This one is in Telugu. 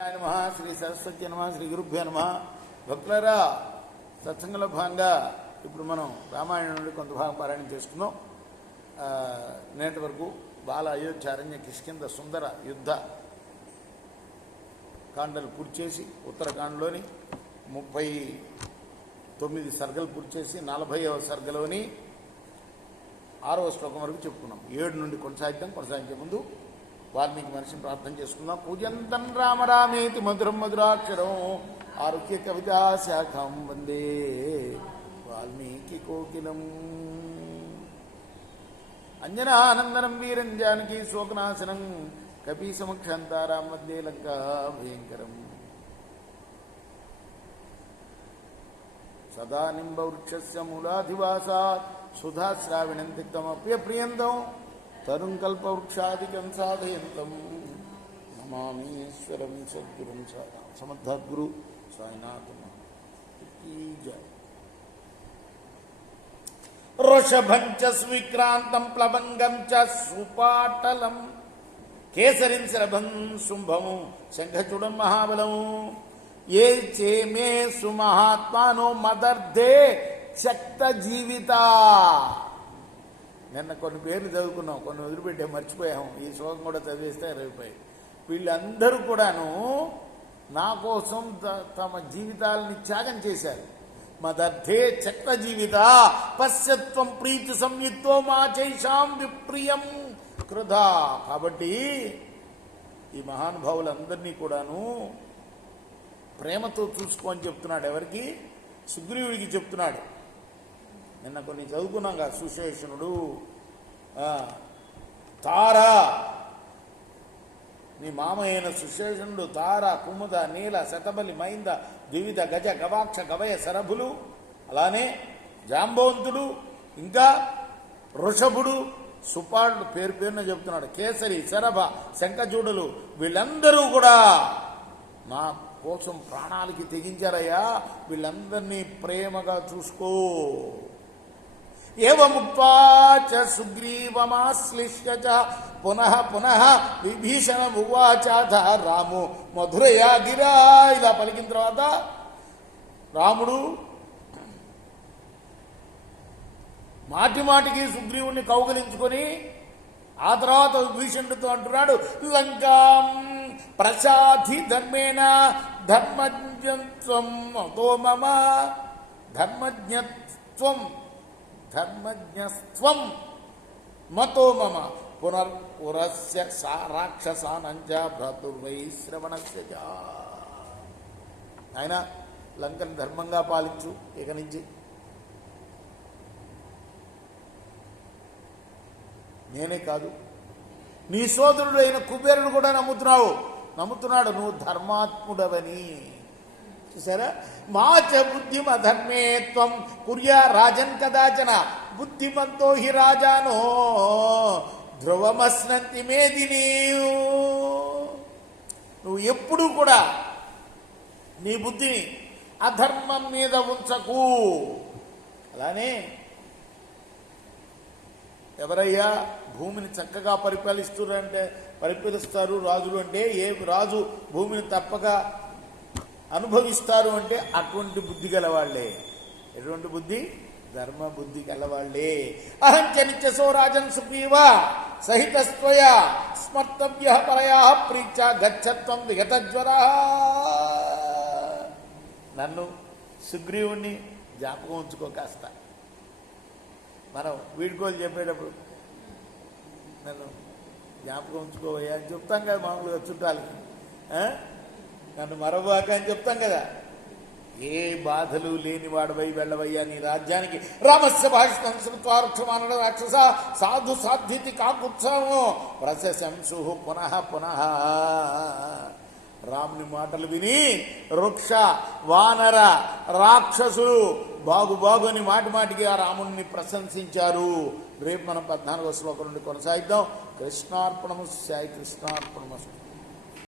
నమ శ్రీ సరస్వతి నమ శ్రీ గురుభ్యో నమ. భక్తులారా, సత్సంగంలో భాగంగా ఇప్పుడు మనం రామాయణం నుండి కొంత భాగం పారాయణం చేసుకున్నాం. నేటి వరకు బాల అయోధ్య అరణ్య కిష్కింద సుందర యుద్ధ కాండలు పూర్తి చేసి ఉత్తరకాండలోని 39 సర్గలు పూర్తి చేసి 40వ సర్గలోని 6వ శ్లోకం వరకు చెప్పుకున్నాం. 7 నుండి కొనసాగించే ముందు వాల్మీకి మనిషిని ప్రార్థన చేసుకుందాం. పూజంతం రామ రామేతి మధురం మధురాక్షరం ఆరోగ్య కవితా శాఖం వందే వాల్మీకి కోకిలం. అంజనానందనం వీరం జానకి శోకనాశనం కపీ సమక్షంతారాం మధ్యే లంకా భయంకరం. సదా నింబవృక్షస్య మూలాధివాసాత్ సుధాశ్రావిణం తిక్తమప్యప్రియంతం తరుం కల్పవృక్షాదికం సాధయంతం నమామీశ్వరం సద్గురుం సమర్థద్గురు సాయినాథ. వృషభం చ స్విక్రాంతం ప్లవంగం చ సుపాటలం కేసరిం శరభం శుంభం శంఖచూడం మహాబలం ఏ చేమే సుమహాత్మానో మదర్ధే శక్త జీవిత. నిన్న కొన్ని పేర్లు చదువుకున్నాం, కొన్ని వదిలిపెట్టే మర్చిపోయాము. ఈ శ్లోకం కూడా చదివేస్తే రేపాయి. వీళ్ళందరూ కూడాను నా కోసం తమ జీవితాలని త్యాగం చేశారు. మదర్థే చక్ర జీవిత పశ్యత్వం ప్రీతి సంయుక్తో మా చైషాం విప్రియం కృధా. కాబట్టి ఈ మహానుభావులందరినీ కూడాను ప్రేమతో చూసుకో అని చెప్తున్నాడు. ఎవరికి? సుగ్రీవుడికి చెప్తున్నాడు. నిన్న కొన్ని చదువుకున్నాం కదా. సుశేషణుడు, తార, నీ మామ అయిన సుశేషణుడు, తార, కుముద, నీల, శతబలి, మైంద, ద్వివిధ, గజ, గవాక్ష, గవయ, శరభులు, అలానే జాంబవంతుడు, ఇంకా వృషభుడు, సుపాడు పేరు పేరున చెప్తున్నాడు. కేసరి, శరభ, శంఖచూడులు వీళ్ళందరూ కూడా నా కోసం ప్రాణాలకి తెగించారయ్యా. వీళ్ళందరినీ ప్రేమగా చూసుకో. ఏవముక్త్వా చ సుగ్రీవమాశ్లిష్య చ పునః పునః విభీషణమువాచ రాము మధురయా గిరా. ఇలా పలికిన తర్వాత రాముడు మాటి మాటికి సుగ్రీవుణ్ణి కౌగలించుకొని ఆ తర్వాత విభీషణుడితో అంటున్నాడు, లంకాం ప్రసాధి ధర్మేణ ధర్మజ్ఞత్వం అతో మమ. ధర్మజ్ఞస్త్వం మతో మమ పునర్పురస్య రాక్షసానంచ భ్రాతుర్వై శ్రవణస్య. ఆయన లంకను ధర్మంగా పాలించు. ఇక నుంచి నేనే కాదు, నీ సోదరుడు అయిన కుబేరుడు కూడా నమ్ముతున్నాడు నువ్వు ధర్మాత్ముడవని. చూసారా? మాచ బుద్ధిమధర్మే త్వం కుర్యా రాజన్ కదాచన బుద్ధిమంతో హి రాజానో ధ్రువమస్నంతి మేదిని. నువ్వు ఎప్పుడూ కూడా నీ బుద్ధిని అధర్మం మీద ఉంచకు. అలానే ఎవరయ్యా భూమిని చక్కగా పరిపాలిస్తారు రాజులు అంటే, ఏ రాజు భూమిని తప్పక అనుభవిస్తారు అంటే అటువంటి బుద్ధి గలవాళ్లే. ఎటువంటి బుద్ధి? ధర్మ బుద్ధి గలవాళ్లే. అహంచ నిత్యసో రాజన్ సుగ్రీవ సహితస్త్వయ స్మర్తవ్య పరయా ప్రీచ గచ్చత్వం విగతజ్వర. నన్ను సుగ్రీవుణ్ణి జ్ఞాపకం ఉంచుకో కాస్త. మనం వీడుకోలు చెప్పేటప్పుడు నన్ను జ్ఞాపకం ఉంచుకోవయ్యా అని చెప్తాం కదా మామూలుగా చుట్టాలకి. నన్ను మరొక అని చెప్తాం కదా. ఏ బాధలు లేని వాడవై వెళ్ళవయ్యా నీ రాజ్యానికి. రామస్య భాషితం శ్రుత్వారుక్షమాన రాక్షస సాధు సాధ్యతి కాకుత్సవము ప్రశంసు పునః పునః. రాముని మాటలు విని వృక్ష, వానర, రాక్షసులు బాగు అని మాటికి ఆ రాముడిని ప్రశంసించారు. రేపు మనం 14వ శ్లోకం నుండి కొనసాగిద్దాం. కృష్ణార్పణము. సాయి కృష్ణార్పణమస్తు.